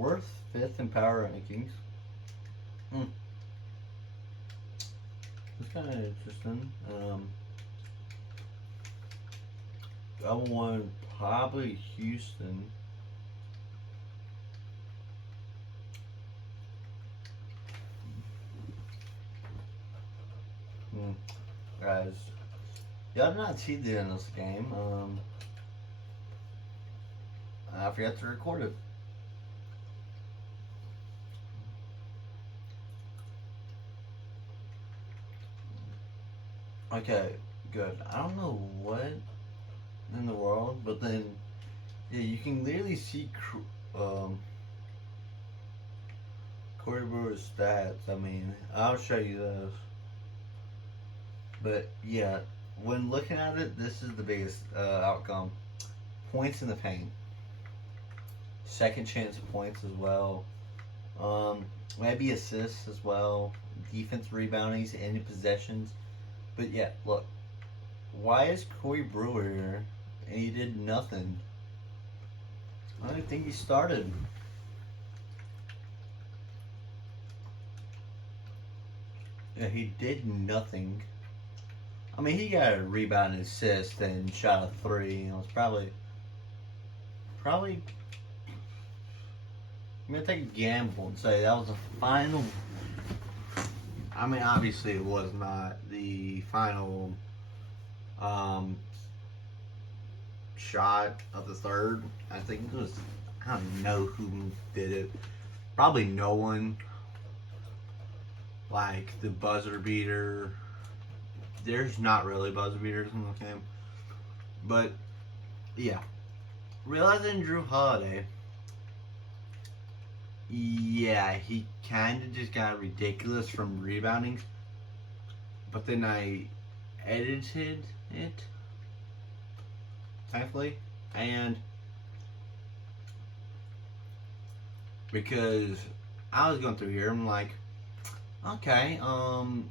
worth 5th in power rankings. It's kind of interesting. I want probably Houston. Guys, y'all did not see the end of this game. I forgot to record it. Okay, good. I don't know what in the world, but then yeah, you can literally see Corey Brewer's stats. I mean, I'll show you those. But yeah, when looking at it, this is the biggest outcome. Points in the paint. Second chance points as well. Maybe assists as well. Defense reboundings, any possessions. But yeah, look. Why is Corey Brewer here? And he did nothing. I don't think he started. Yeah, he did nothing. I mean, he got a rebound and assist and shot a 3. You know, it's probably. I'm gonna take a gamble and say that was the final. I mean, obviously, it was not the final shot of the third. I think it was. I don't know who did it. Probably no one. Like the buzzer beater. There's not really buzzer beaters in the game. But, yeah. Realizing Drew Holiday, yeah, he kind of just got ridiculous from rebounding. But then I edited it, thankfully. And because I was going through here, I'm like, okay,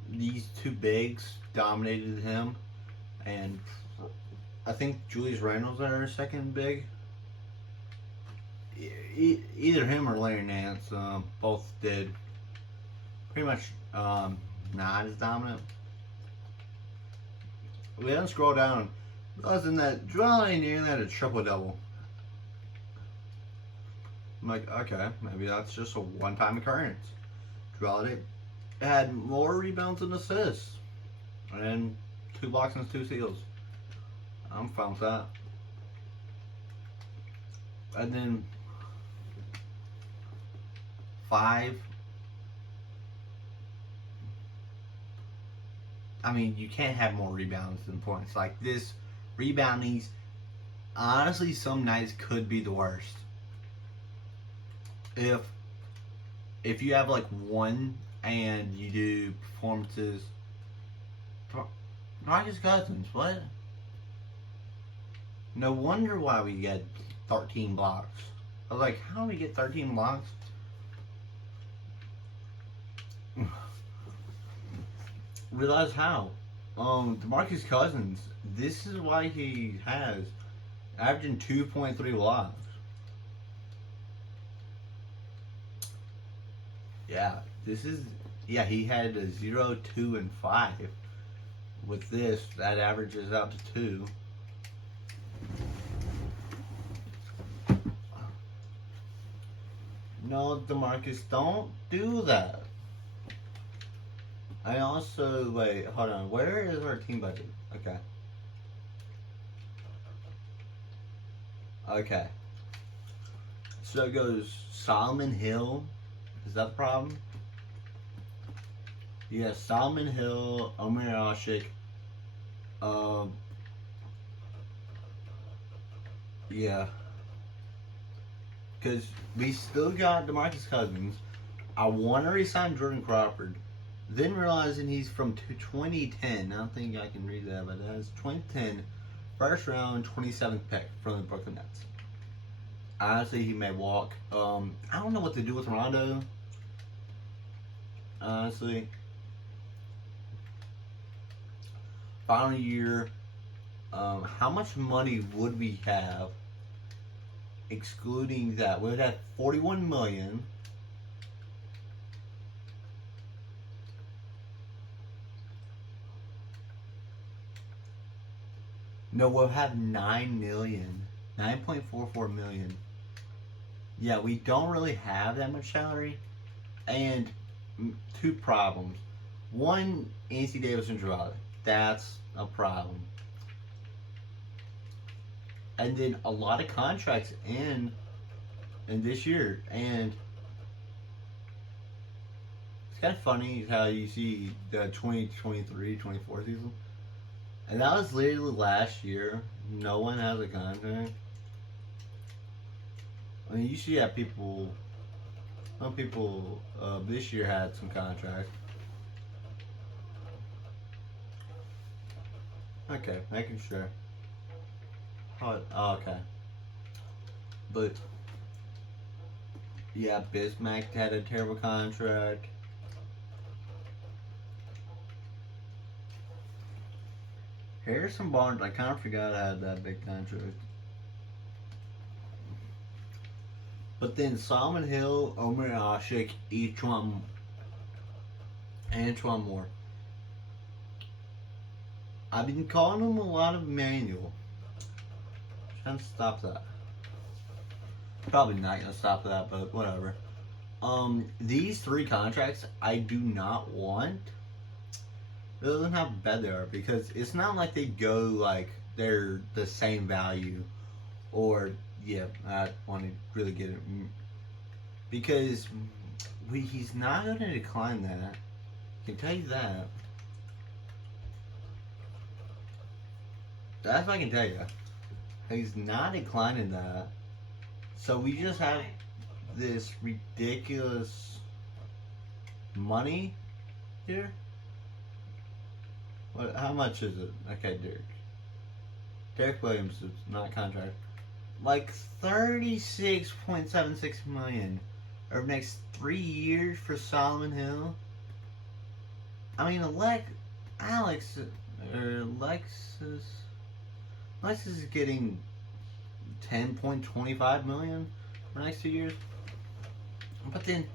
these two bigs dominated him, and I think Julius Randle's our second big. Either him or Larry Nance, both did pretty much not as dominant. We then scroll down, realizing that Joel ain't near that a triple double. I'm like, okay, maybe that's just a one-time occurrence. Joel had more rebounds and assists, and 2 blocks and 2 steals. I'm fine with that. And then 5. I mean, you can't have more rebounds than points. Like this, reboundings, honestly, some nights could be the worst. If you have like 1 and you do performances. Marcus Cousins, what? No wonder why we get 13 blocks. I was like, how do we get 13 blocks? Realize how. DeMarcus Cousins, this is why he has averaging 2.3 blocks. Yeah, he had a 0, 2, and 5. With this, that averages out to 2. No, DeMarcus, don't do that. I also, wait, hold on. Where is our team budget? Okay. Okay. So it goes Solomon Hill. Is that the problem? Yeah, Solomon Hill, Omer Ashik. Yeah. Because we still got DeMarcus Cousins. I want to resign Jordan Crawford. Then realizing he's from 2010. I don't think I can read that, but that's 2010. First round, 27th pick from the Brooklyn Nets. Honestly, he may walk. I don't know what to do with Rondo. Honestly. Final year. How much money would we have excluding that, we would have 41 million. No, we'll have 9 million. 9.44 million. Yeah, we don't really have that much salary. And two problems. One, Anthony Davis and Gerard. That's a problem. And then a lot of contracts in this year. And it's kind of funny how you see the 2023-24 season. And that was literally last year. No one has a contract. I mean, you see that some people this year had some contracts. Okay, making sure. Oh, okay. But, yeah, Bismack had a terrible contract. Harrison Barnes, I kind of forgot I had that big contract. But then Solomon Hill, Omer Ashik, Antoine Moore. I've been calling him a lot of manual. Trying to stop that. Probably not gonna stop that, but whatever. These three contracts I do not want. It doesn't how bad they are because it's not like they go like they're the same value, or yeah, I want to really get it because he's not going to decline that. I can tell you that. That's what I can tell you. He's not declining that. So we just have this ridiculous money here. What? How much is it? Okay, Derek Williams is not contract. Like 36.76 million over the next 3 years for Solomon Hill. I mean, Alexis is getting 10.25 million for the next 2 years. But then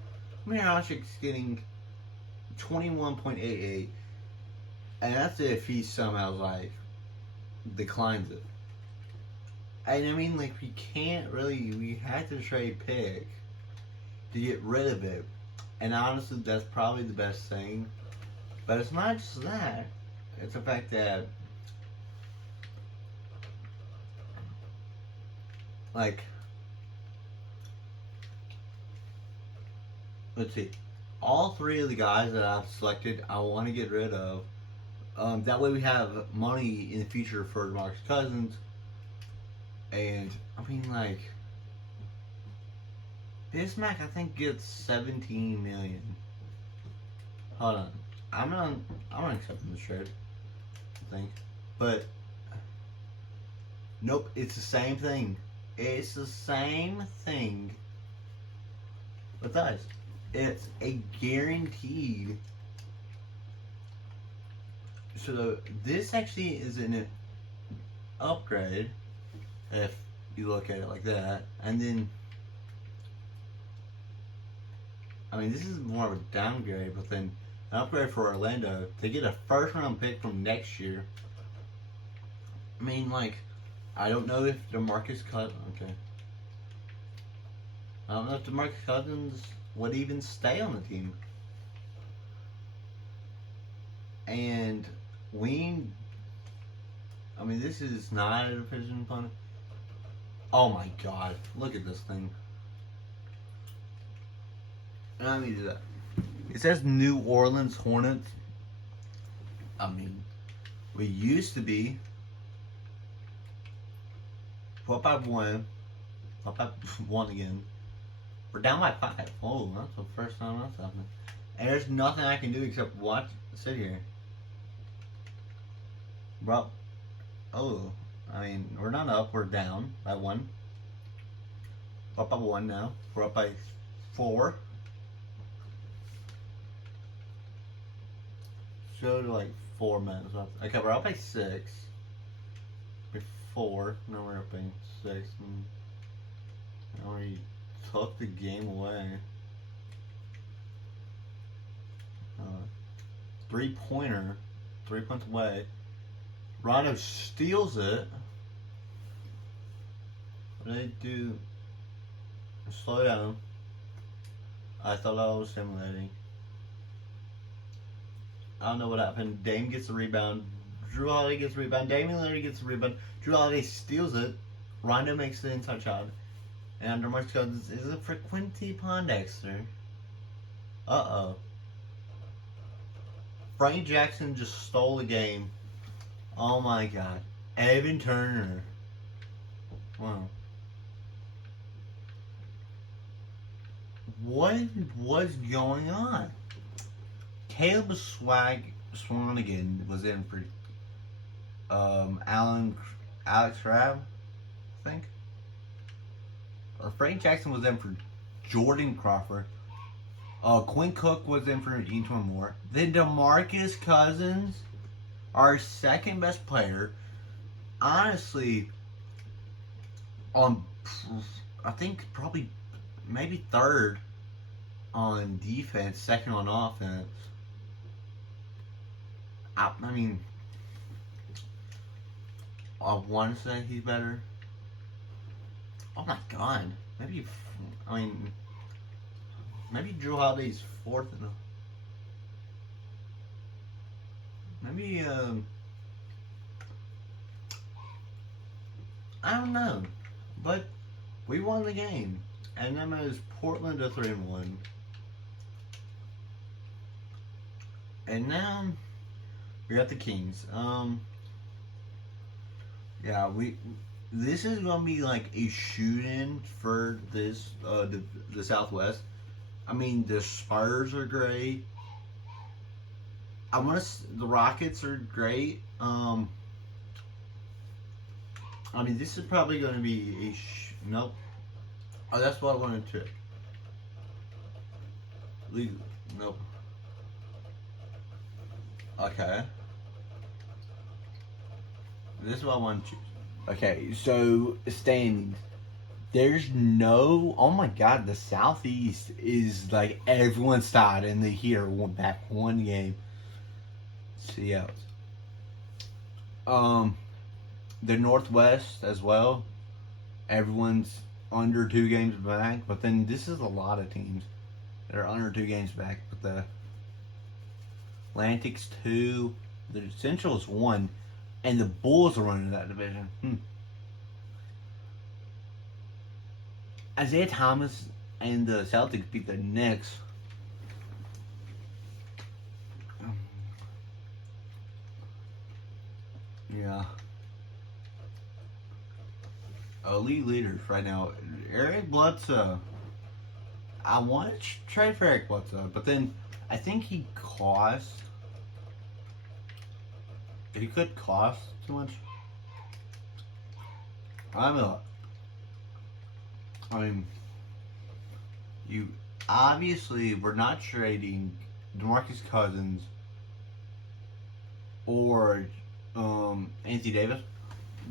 Mirashik's getting 21.88. And that's if he somehow, like, declines it. And I mean, like, we had to trade pick to get rid of it. And honestly, that's probably the best thing. But it's not just that. It's the fact that, like, let's see. All three of the guys that I've selected, I want to get rid of. That way we have money in the future for Marcus Cousins. And, I mean, like, Bismack, I think, gets 17 million. Hold on. I'm not accepting this trade, I think. But, nope, it's the same thing. It's the same thing with us. It's a guaranteed. So this actually is an upgrade if you look at it like that. And then, I mean, this is more of a downgrade, but then an upgrade for Orlando to get a first round pick from next year. I mean, like, I don't know if DeMarcus Cousins. Okay. I don't know if DeMarcus Cousins would even stay on the team. And I mean, this is not a division opponent. Oh my god, look at this thing. Let me do that. It says New Orleans Hornets. I mean, we used to be up by one. Up by one again. We're down by 5. Oh, that's the first time that's happening. And there's nothing I can do except sit here. Bro, oh, I mean, we're not up, we're down by 1. Up by 1 now. We're up by 4. Showed like 4 minutes left. Okay, we're up by 6. By 4. Now we're up by 6. Already took the game away. 3-pointer. 3 points away. Rondo steals it. They do. Slow down. I thought I was simulating. I don't know what happened. Dame gets the rebound. Drew Holiday gets the rebound. Damian Lillard gets the rebound. Drew Holiday steals it. Rondo makes the inside shot. And under Marcus Cousins is it for Quincy Pondexter. Uh-oh. Frank Jackson just stole the game. Oh my god. Evan Turner. Wow. What was going on? Caleb Swanigan was in for Alex Rabb, I think. Or Frank Jackson was in for Jordan Crawford. Quinn Cook was in for Ethan Moore. Then DeMarcus Cousins, our second best player, honestly, I think probably maybe third on defense, second on offense. I mean, I want to say he's better. Oh my god. Maybe Drew Holiday's fourth. Maybe, I don't know. But we won the game. And that moves Portland to 3-1. And now we got the Kings. Yeah, this is gonna be like a shoot-in for this the Southwest. I mean, the Spurs are great. The Rockets are great. I mean, this is probably gonna be nope. Oh, that's what I wanted to. Nope. Okay. This is what I want to choose. Okay, so standings. There's no. Oh my god, the Southeast is like everyone's tied, and they here went back one game. See else. The Northwest as well. Everyone's under 2 games back, but then this is a lot of teams that are under 2 games back. But the Atlantic's 2, the Central's 1, and the Bulls are running that division. Isaiah Thomas and the Celtics beat the Knicks. Yeah. Elite leaders right now. Eric Bledsoe. I want to trade for Eric Bledsoe, but then I think he could cost too much. I mean, you obviously we're not trading DeMarcus Cousins or Anthony Davis,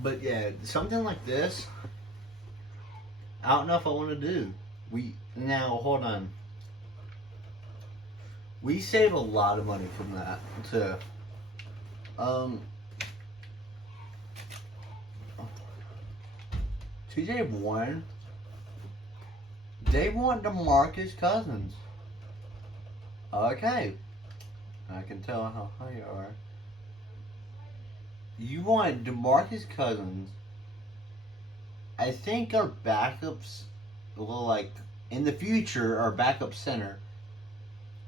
but yeah, something like this, I don't know if I want to do. Now hold on. We save a lot of money from that too. TJ Warren. They want DeMarcus Cousins. Okay. I can tell how high you are. You want DeMarcus Cousins. I think our backups will, like, in the future, our backup center,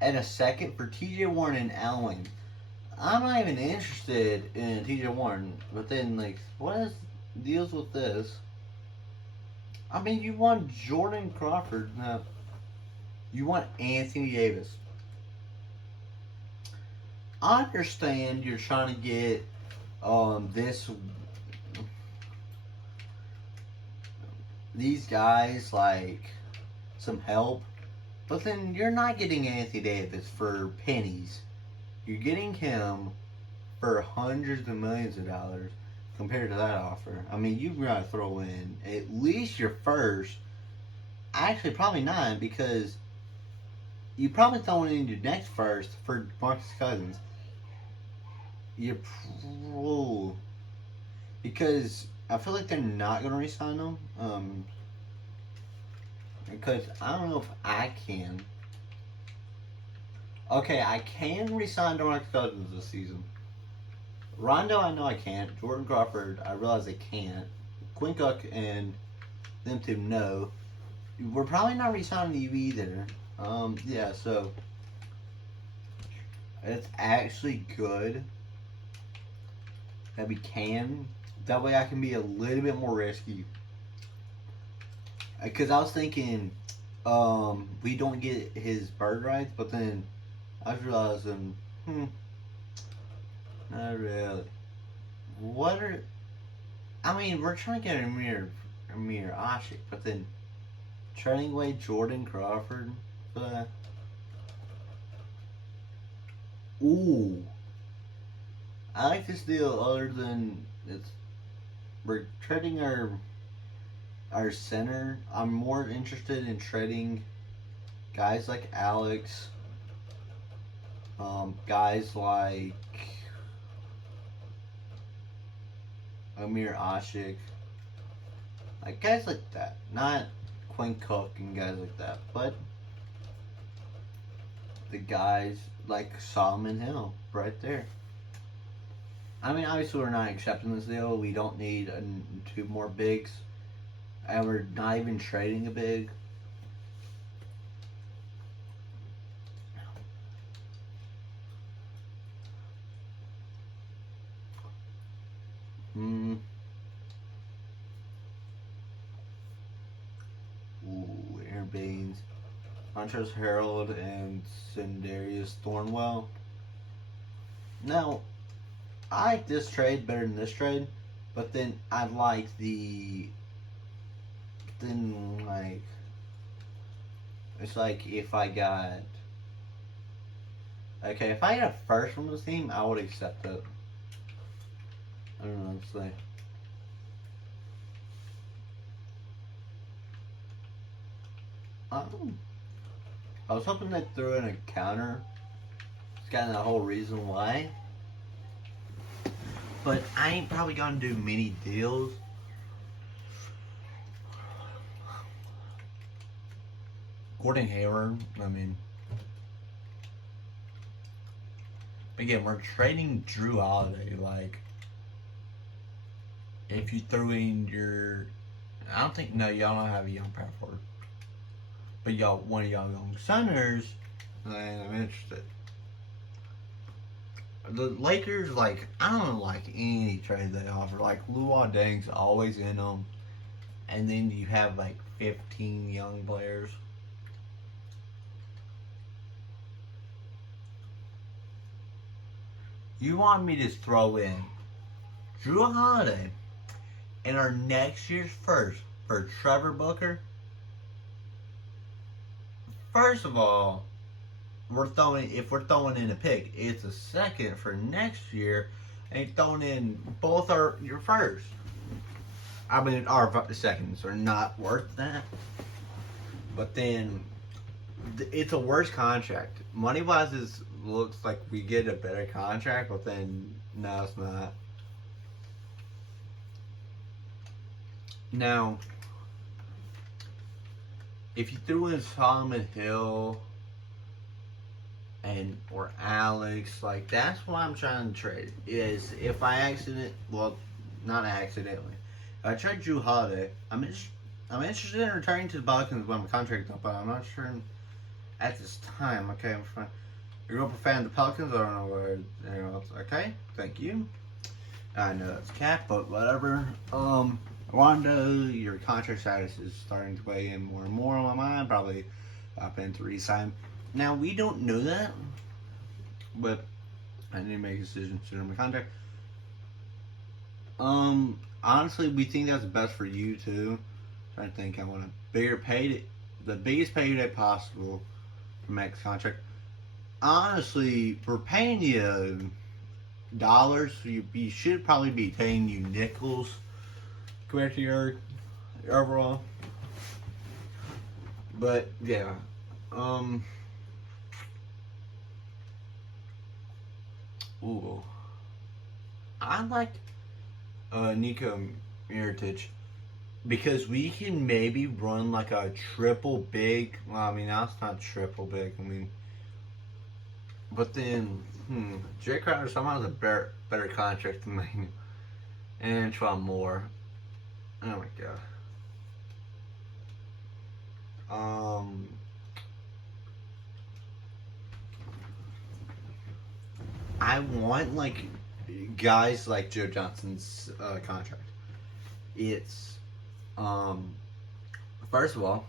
and a second for TJ Warren and Allen. I'm not even interested in TJ Warren, but then, like, what is deals with this? I mean, you want Jordan Crawford. No. You want Anthony Davis. I understand you're trying to get these guys like some help, but then you're not getting Anthony Davis for pennies. You're getting him for hundreds of millions of dollars compared to that offer. I mean, you've got to throw in at least your first Actually, probably not, because you probably throwing in your next first for Marcus Cousins. You're because I feel like they're not going to re-sign him. Because I don't know if I can. Okay, I can re-sign Marcus Cousins this season. Rondo, I know I can't. Jordan Crawford, I realize I can't. Quinn Cook and them two, no. We're probably not re-signing you either. Yeah, so it's actually good that we can. That way I can be a little bit more risky. Because I was thinking we don't get his bird rights, but then I was realizing, not really. What are... I mean, we're trying to get Amir Ashik, but then trading away Jordan Crawford for that. Ooh. I like this deal other than we're trading our center. I'm more interested in trading guys like Alex, guys like Amir Ashik, like guys like that, not Quinn Cook and guys like that, but the guys like Solomon Hill right there. I mean, obviously we're not accepting this deal. We don't need two more bigs, and we're not even trading a big. Ooh, Aaron Baines, Montrezl Harrell, and Sindarius Thornwell. Now, I like this trade better than this trade, but then I like it's like if I got, okay, if I got a first from this team, I would accept it. I don't know, it's like, I was hoping they threw in a counter. It's kind of the whole reason why. But I ain't probably gonna do many deals. Gordon Hayward, I mean. Again, we're trading Drew Holiday. Like, if you threw in your, I don't think, no, y'all don't have a young power forward. But y'all, one of y'all young centers, then I'm interested. The Lakers, like, I don't like any trade they offer. Like, Luol Deng's always in them. And then you have, like, 15 young players. You want me to throw in Drew Holiday in our next year's first for Trevor Booker? First of all, if we're throwing in a pick, it's a second for next year, and throwing in both your first. I mean, our seconds are not worth that. But then it's a worse contract. Money wise, it looks like we get a better contract, but then no, it's not. Now, if you threw in Solomon Hill or Alex, like, that's what I'm trying to trade. Is if I not accidentally, if I trade Drew Holiday, I'm interested in returning to the Pelicans when my contract up, but I'm not sure at this time. Okay, I'm fine. You're a fan of the Pelicans? I don't know where. Okay, thank you. I know that's cap, but whatever. Rondo, your contract status is starting to weigh in more and more on my mind. Probably up into re-sign. Now, we don't know that, but I need to make a decision soon on my contract. Honestly, we think that's best for you too. I think I want a bigger payday, the biggest payday possible for max contract. Honestly, we're paying you dollars. You should probably be paying you nickels compared to your overall. But yeah, ooh, I like Nico Mirotic because we can maybe run like a triple big. Well, I mean, that's not triple big. I mean, but then, Jay Crowder somehow has a better contract than me. And Antoine Moore. Oh my god. Um, I want like guys like Joe Johnson's contract. It's um, first of all,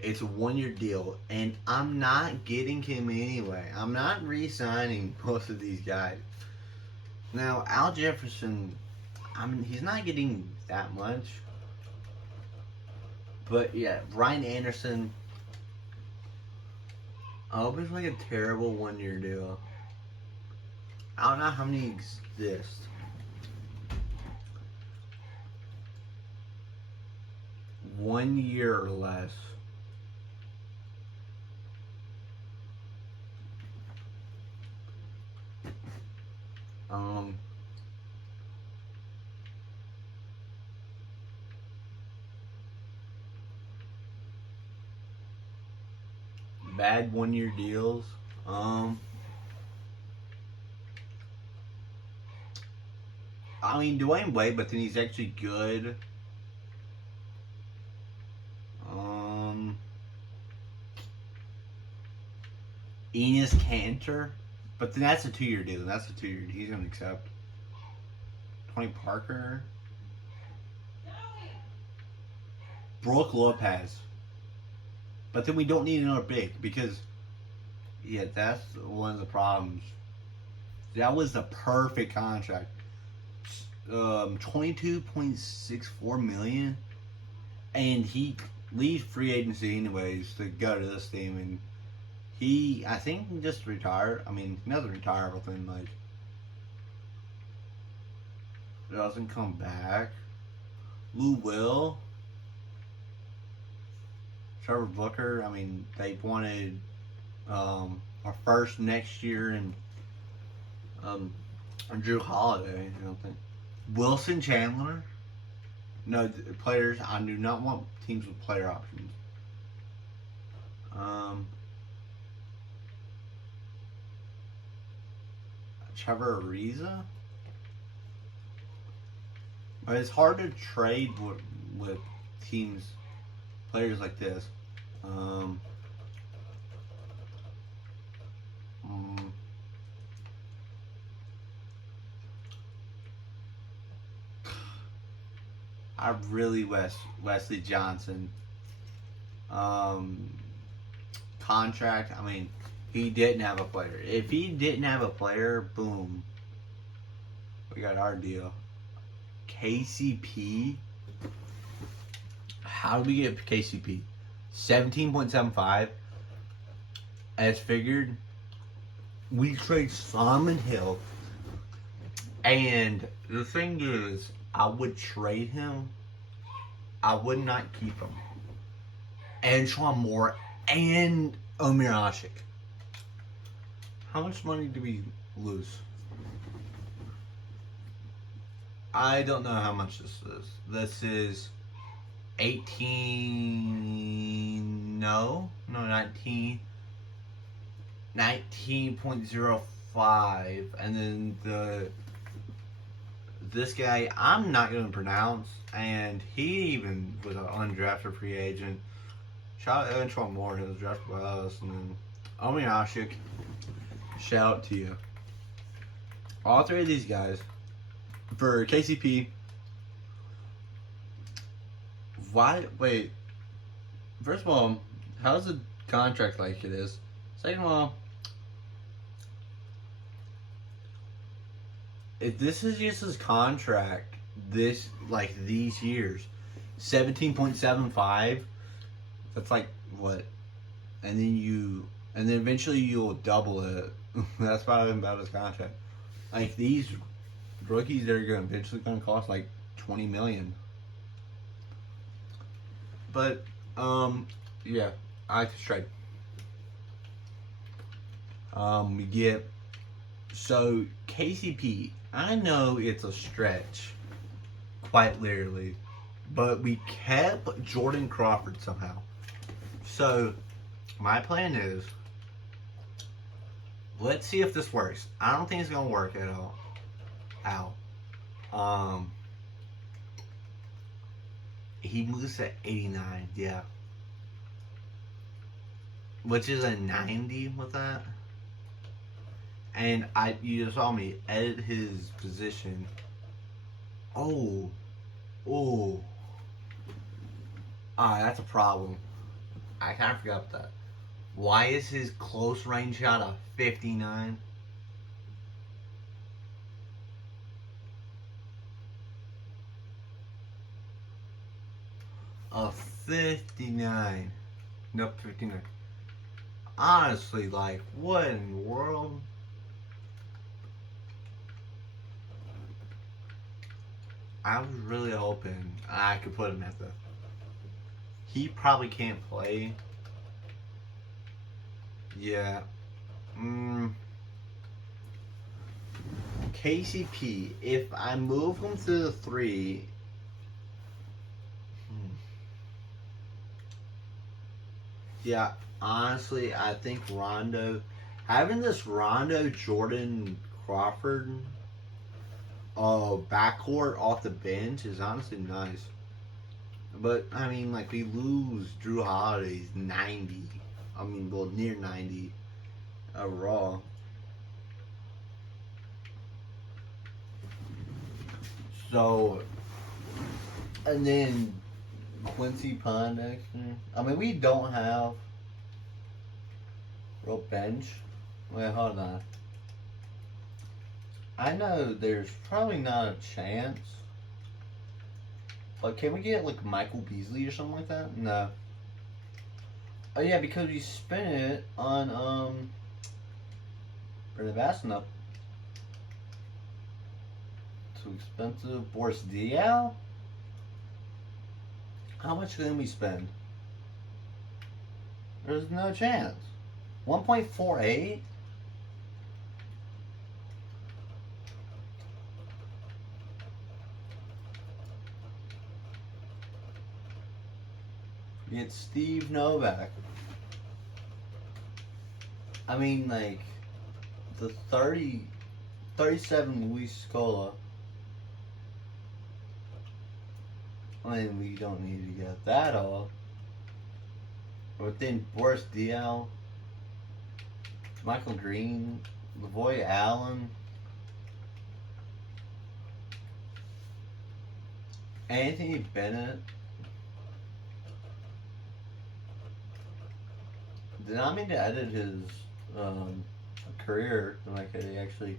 it's a 1 year deal, and I'm not getting him anyway. I'm not re-signing most of these guys. Now, Al Jefferson, I mean, he's not getting that much. But yeah, Brian Anderson. I hope it's like a terrible 1 year deal. I don't know how many exist. One year or less. Um, Bad 1 year deals. I mean Dwayne Wade, but then he's actually good. Um, Enos Cantor, but then that's a 2 year deal. That's a 2 year. He's gonna accept. Tony Parker, Brooke Lopez, but then we don't need another big because yeah, that's one of the problems. That was the perfect contract. 22.64 million, and he leaves free agency anyways to go to this team, and I think he just retired. I mean, he doesn't retire, but then like doesn't come back. Lou Will, Trevor Booker. I mean, they wanted our first next year, and Drew Holiday. I don't think Wilson Chandler. No players. I do not want teams with player options. Trevor Ariza. But it's hard to trade with teams, players like this. I really Wesley Johnson contract. I mean, he didn't have a player. If he didn't have a player, boom, we got our deal. KCP. How do we get KCP? 17.75. As figured, we trade Solomon Hill. And the thing is, I would trade him. I would not keep him. Antoine Moore and Omer Ashik. How much money do we lose? I don't know how much this is. This is 18. No, 19. 19.05. And then this guy I'm not going to pronounce, and he even was an undrafted free agent. Shout out to Antoine Moore, he was drafted by us, and then Omi Ashik. Shout out to you. All three of these guys for KCP. Why? Wait. First of all, how's the contract like it is? Second of all, if this is just his contract, these years, 17.75, that's like what? And then eventually you'll double it. That's probably about his contract. Like these rookies, they're eventually gonna cost like 20 million. But Yeah, I like this trade. We get so KCP. I know it's a stretch, quite literally, but we kept Jordan Crawford somehow. So my plan is, let's see if this works. I don't think it's gonna work at all. Ow. He moves at 89. Yeah. Which is a 90 with that. And you just saw me edit his position. Oh. That's a problem. I kind of forgot about that. Why is his close range shot a 59? A 59. Nope, 59. Honestly, like, what in the world? I was really hoping I could put him at the... He probably can't play. Yeah. KCP, if I move him to the 3... Yeah, honestly, I think Rondo... Having this Rondo, Jordan, Crawford backcourt off the bench is honestly nice. But, I mean, like, we lose Drew Holiday's 90. I mean, well, near 90 overall. So, and then Quincy Pondexter. I mean, we don't have real bench. Wait, hold on. I know there's probably not a chance. But can we get like Michael Beasley or something like that? No. Oh yeah, because we spent it on Brendan Bassett. Too expensive. Boris Diaw? How much can we spend? There's no chance. 1.48? It's Steve Novak. I mean, like, the 37 Luis Scola. I mean, we don't need to get that all. But then Boris Diaw, Michael Green, Lavoy Allen, Anthony Bennett. Did not mean to edit his career to make it actually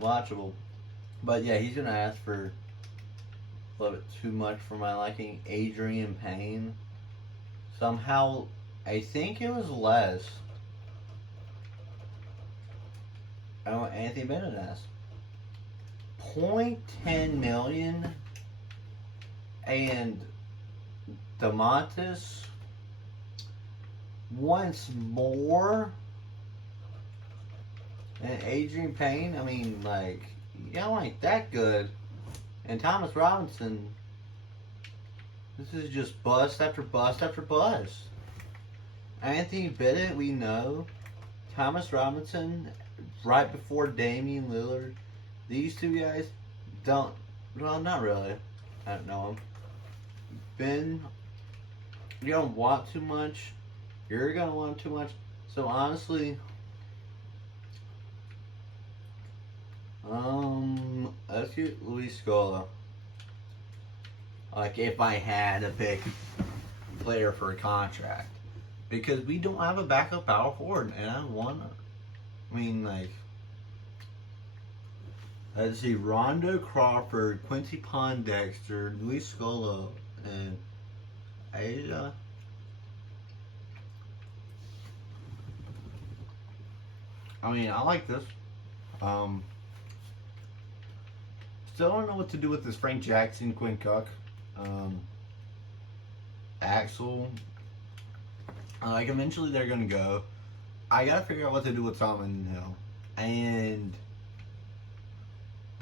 watchable. But yeah, he's going to ask for a little bit too much for my liking. Adrian Payne. Somehow, I think it was less. I know what Anthony Bennett asked. 0.10 million. And DeMontis once more. And Adrian Payne, I mean, like, y'all ain't that good. And Thomas Robinson, this is just bust after bust after bust. Anthony Bennett, we know. Thomas Robinson, right before Damian Lillard. These two guys don't, well, not really. I don't know them. Ben, you don't want too much. You're going to want too much. So honestly, let's get Luis Scola. Like, if I had to pick a player for a contract. Because we don't have a backup power forward, and I want to. I mean, like, let's see, Rondo Crawford, Quincy Pondexter, Luis Scola, and Asia. I mean, I like this. Still don't know what to do with this Frank Jackson, Quinn Cook, Axel, Like eventually they're gonna go. I gotta figure out what to do with Solomon Hill, and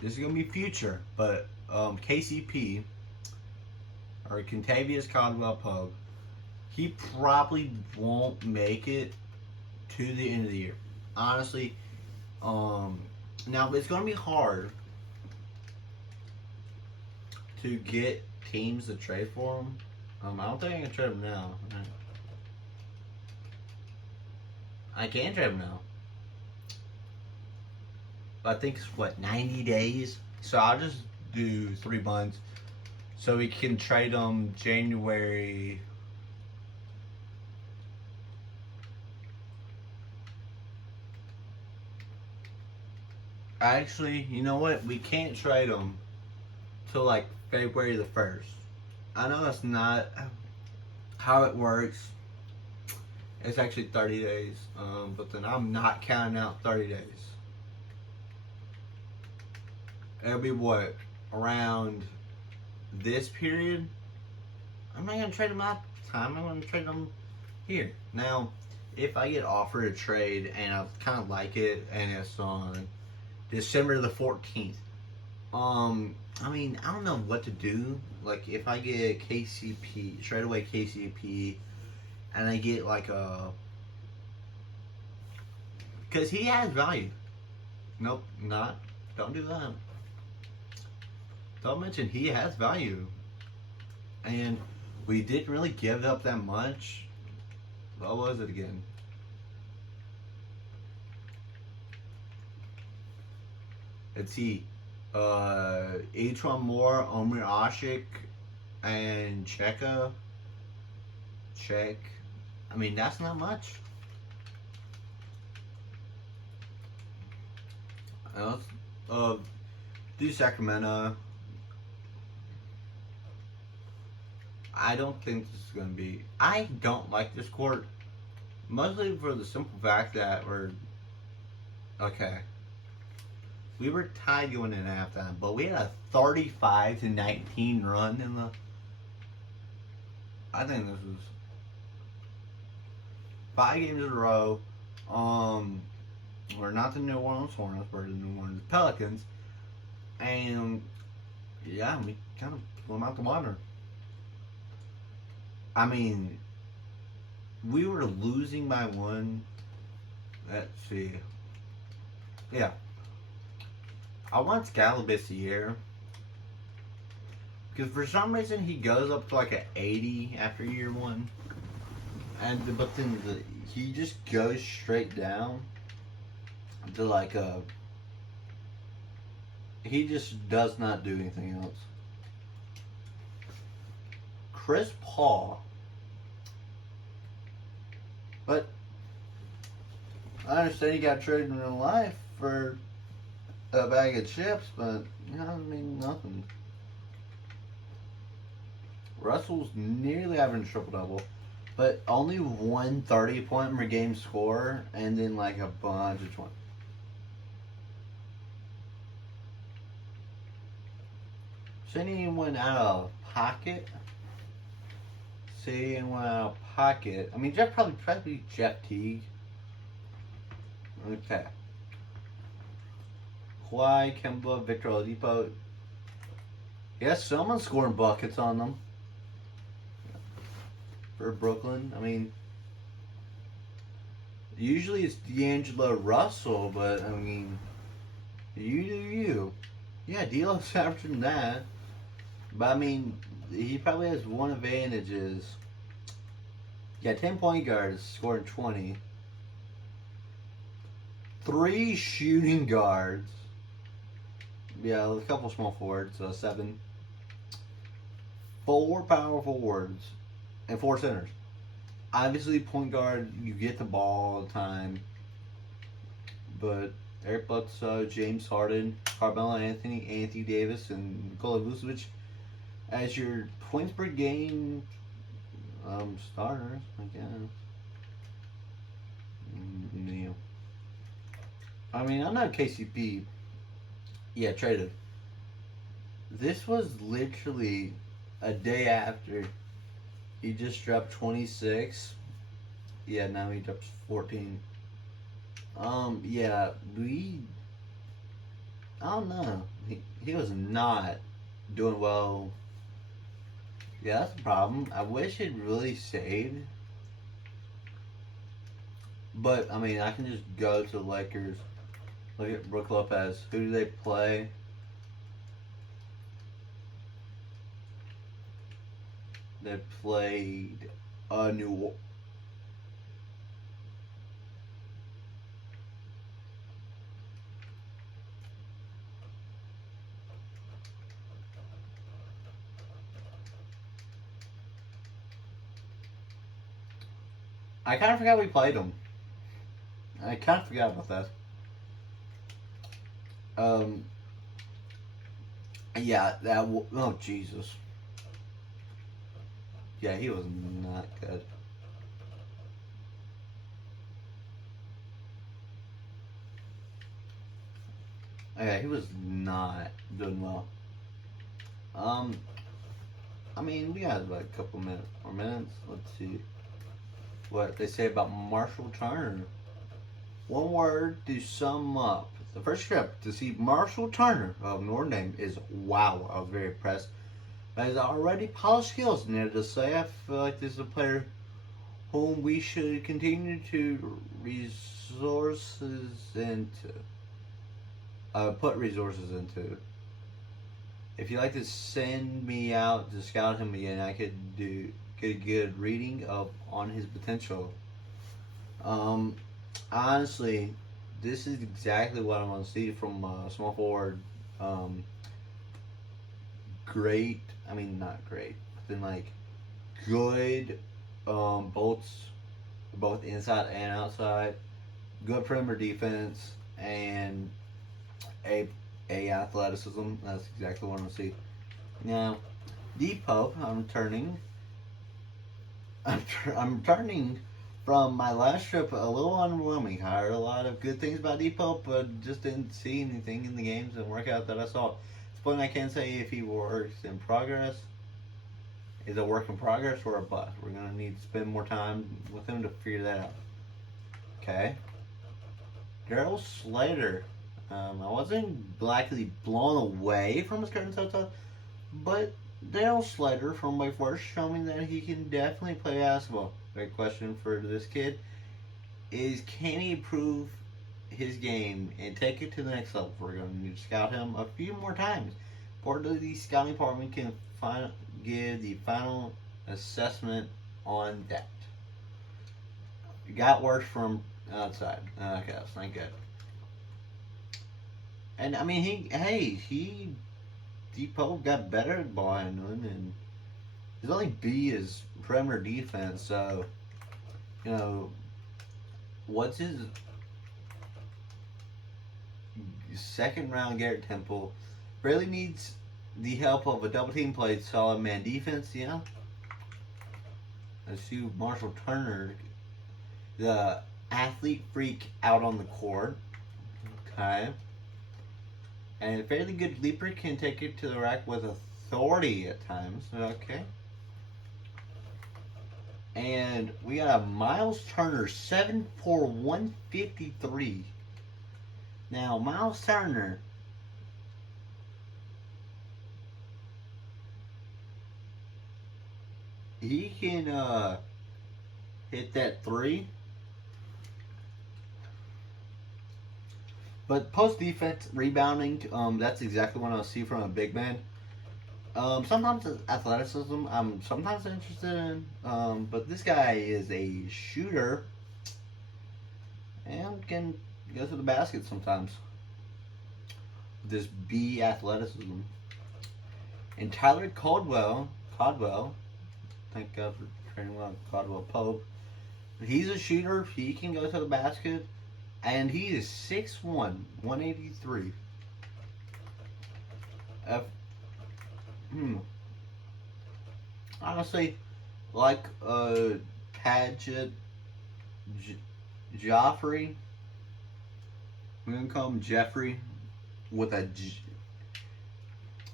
this is gonna be future. But KCP or Contavious Caldwell Pope, he probably won't make it to the end of the year. Honestly, now it's gonna be hard to get teams to trade for him. I don't think I can trade him now. I can trade him now. I think it's what 90 days. So I'll just do 3 months, so we can trade him January. Actually, you know what? We can't trade him till like February the 1st. I know that's not how it works. It's actually 30 days, but then I'm not counting out 30 days. It'll be what? Around this period? I'm not going to trade them out time. I'm going to trade them here. Now, if I get offered a trade and I kind of like it and it's on December the 14th, I mean, I don't know what to do. Like, if I get KCP, straight away KCP, and I get like a. Because he has value. Nope, not. Don't do that. Don't mention he has value. And we didn't really give up that much. What was it again? Let's see. H1 Moore, Omer Ashik, and Cheka. Check. I mean, that's not much. Do Sacramento. I don't think this is going to be. I don't like this court. Mostly for the simple fact that we're. Okay. We were tied going in halftime, but we had a 35-19 run in the. I think this was 5 games in a row. We're not the New Orleans Hornets, we're the New Orleans Pelicans. And yeah, we kind of blew them out the water. I mean, we were losing by 1. Let's see. Yeah. I want Scalabus a year. Because for some reason he goes up to like an 80 after year 1. But then he just goes straight down to like a. He just does not do anything else. Chris Paul. But I understand he got traded in real life for a bag of chips, but you know, I mean nothing. Russell's nearly averaging triple double, but only one 30-point per game score, and then like a bunch of 20. Sending anyone out of pocket. See anyone out of pocket. I mean, probably Jeff Teague. Okay. Kawhi, Kemba, Victor Oladipo. Yes, someone's scoring buckets on them. For Brooklyn. I mean, usually it's D'Angelo Russell, but I mean, you do you. Yeah, D'Lo's averaging that. But I mean, he probably has one advantage is, yeah, 10 point guards scoring 20. 3 shooting guards. Yeah, a couple small forwards, 7. 4 power forwards. And 4 centers. Obviously, point guard, you get the ball all the time. But Eric Bledsoe, James Harden, Carmelo Anthony Davis, and Nikola Vucevic as your points per game starters, I guess. Yeah. I mean, I'm not KCP. Yeah, traded. This was literally a day after he just dropped 26 Yeah, now he drops 14. Yeah, I don't know. He was not doing well. Yeah, that's the problem. I wish he'd really stayed. But, I mean, I can just go to the Lakers. Look at Brook Lopez. Who do they play? They played New. I kind of forgot we played them. I kind of forgot about that. Um, yeah, oh Jesus. Yeah, he was not good. Yeah, he was not doing well. Um, I mean, we got about a couple more minutes. Let's see what they say about Marshall Turner. One word to sum up. The first trip to see Marshall Turner of Notre Dame is wow. I was very impressed. But he's already polished skills. Needed to say, I feel like this is a player whom we should continue to resources into. Put resources into. If you'd like to send me out to scout him again, I could get a good reading of on his potential. Honestly, this is exactly what I want to see from small forward. Um, great. I mean, not great. But then like good. Both inside and outside. Good perimeter defense and a athleticism. That's exactly what I want to see. Now, Depot, I'm turning from my last trip a little underwhelming. I heard a lot of good things about Depot, but just didn't see anything in the games and workout that I saw. At this point, I can't say if he works in progress, is a work in progress or a bust. We're gonna need to spend more time with him to figure that out. Okay. Daryl Slater. I wasn't blackly blown away from his current total, but Daryl Slater from Wake Forest showed me that he can definitely play basketball. Great question for this kid is, can he improve his game and take it to the next level? We're going to need to scout him a few more times. Importantly, the scouting department can give the final assessment on that. It got worse from outside. Okay, that's not good. And I mean, he Depot got better at ball handling, and his only B is perimeter defense. So, you know, what's his second round Garrett Temple really needs the help of a double team played solid man defense. Yeah, let's see Marshall Turner, the athlete freak out on the court. Okay. And a fairly good leaper can take it to the rack with authority at times. Okay. And we got a Miles Turner, 7'4", 153. Now, Miles Turner, he can hit that three. But post defense rebounding, that's exactly what I see from a big man. Sometimes athleticism, I'm sometimes interested in. But this guy is a shooter and can go to the basket sometimes. This B athleticism. And Tyler Caldwell, thank God for training well, Caldwell Pope. He's a shooter. He can go to the basket. And he is 6'1", 183. Honestly, like Padgett, Joffrey. We're gonna call him Jeffrey with a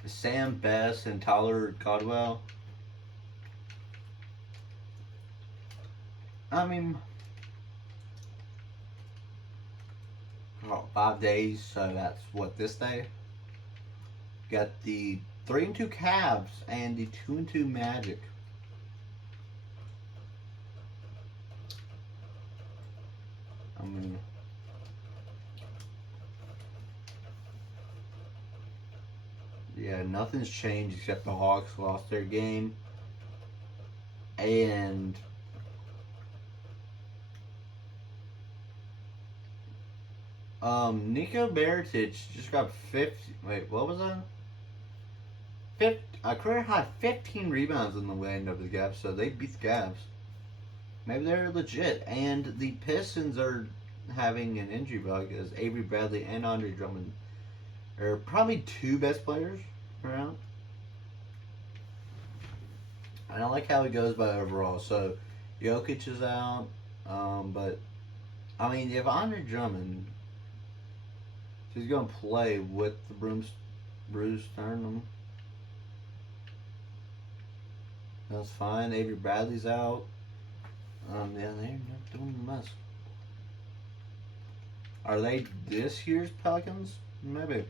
Sam Best and Tyler Caldwell. I mean, 5 days, so that's what this day. Got the 3-2 Cavs and the 2-2 Magic. I mean, yeah, nothing's changed except the Hawks lost their game. And Nico Baratic just got 50. Wait, what was that? A career high 15 rebounds in the win over the Cavs, so they beat the Cavs. Maybe they're legit. And the Pistons are having an injury bug as Avery Bradley and Andre Drummond are probably two best players around. I don't like how he goes by overall. So Jokic is out, but I mean, if Andre Drummond is going to play with the Bruce Sternum, that's fine. Avery Bradley's out. Yeah, they're doing the mess. Are they this year's Pelicans? Maybe.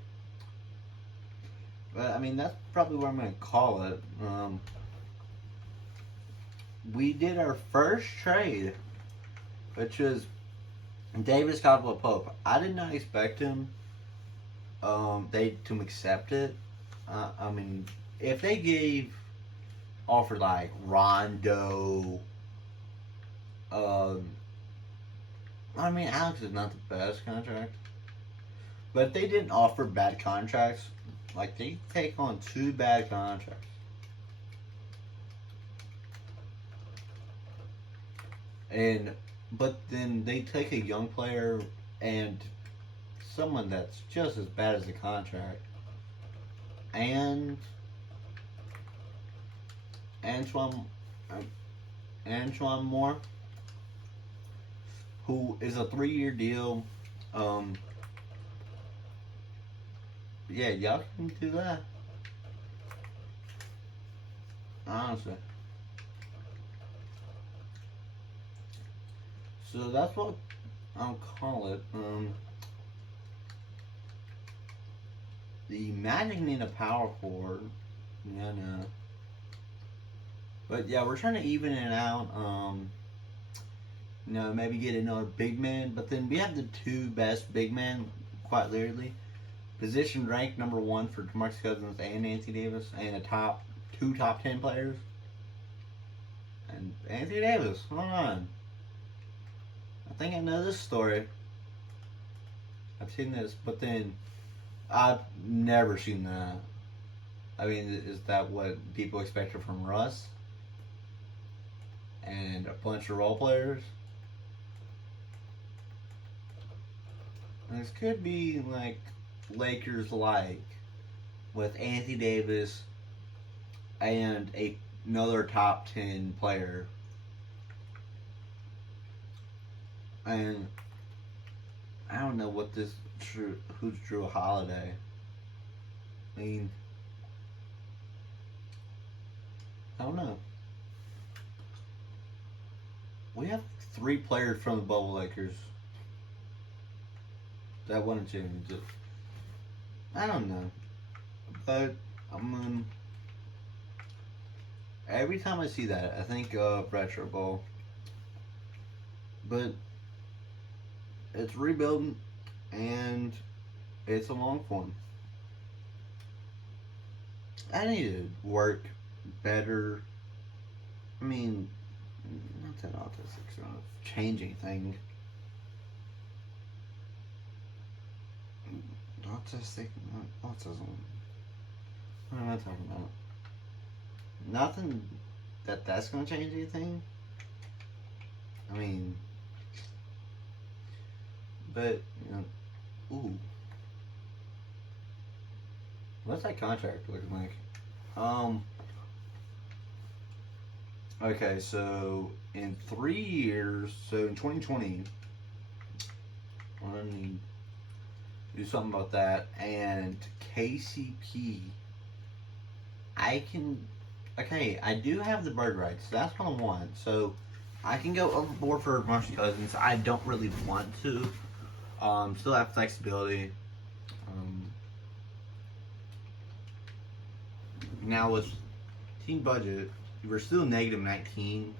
But I mean, that's probably what I'm going to call it. We did our first trade, which was Davis Caldwell Pope. I did not expect him to accept it. I mean, if they offered like Rondo, I mean, Alex is not the best contract, but if they didn't offer bad contracts, like they take on 2 bad contracts. But then they take a young player and someone that's just as bad as the contract, and Antoine Moore, who is a 3-year deal. Yeah, y'all can do that. Honestly. So that's what I'll call it. The Magic need a power forward. Yeah, no. But yeah, we're trying to even it out. Maybe get another big man. But then we have the 2 best big men, quite literally. Position ranked number 1 for DeMarcus Cousins and Anthony Davis, and the 2 top 10 players. And Anthony Davis, hold on. I think I know this story. I've seen this, but then I've never seen that. I mean, is that what people expected from Russ? And a bunch of role players? And this could be like Lakers like with Anthony Davis and another top 10 player. And I don't know what who's Drew Holiday. I mean, I don't know. We have 3 players from the Bubble Lakers that won a championship. I don't know, but every time I see that, I think of Retro Bowl. But it's rebuilding, and it's a long form. I need to work better. I mean, not that autistic's gonna change anything. Autistic, not autism. What am I talking about? Nothing that's gonna change anything. I mean, but ooh, what's that contract looking like? Okay, so in 3 years, so in 2020, I need to do something about that. And KCP, I do have the bird rights. That's what I want. So I can go overboard for Marshall Cousins. I don't really want to. Still have flexibility. Now with team budget, we're still negative 19.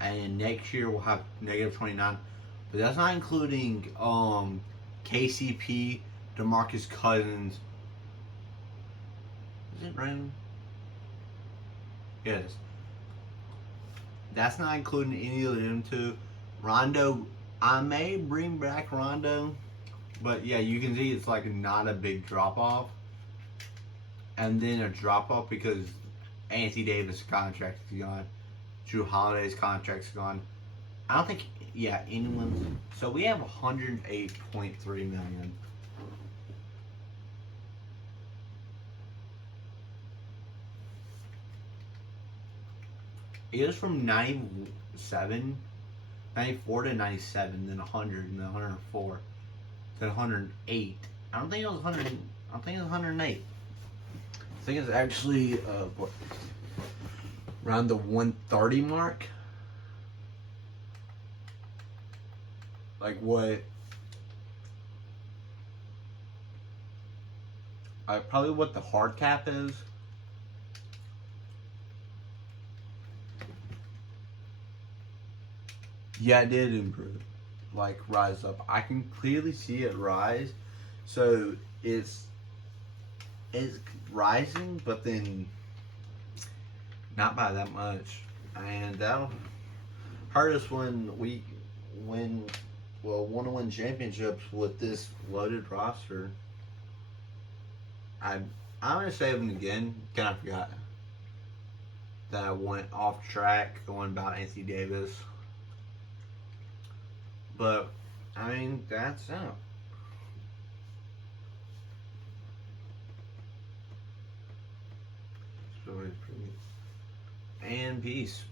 And next year we'll have negative 29. But that's not including KCP, DeMarcus Cousins. Is it random? Yes. That's not including any of them two. Rondo, I may bring back Rondo, but yeah, you can see it's like not a big drop off. And then a drop off because Anthony Davis' contract is gone. Drew Holiday's contract's gone. I don't think, yeah, anyone. So we have 108.3 million. It was from 94 to 97, then 100, and then 104, then 108. I don't think it was 100. I think it was 108. I think it's actually what, around the 130 mark. Like what? Probably what the hard cap is. Yeah, it did improve. Like rise up. I can clearly see it rise. So it's rising, but then not by that much. And that'll hurt us when we want to win championships with this loaded roster. I'm gonna say it again. Kind of forgot that I went off track going about Anthony Davis. But I mean, that's it. So, and peace.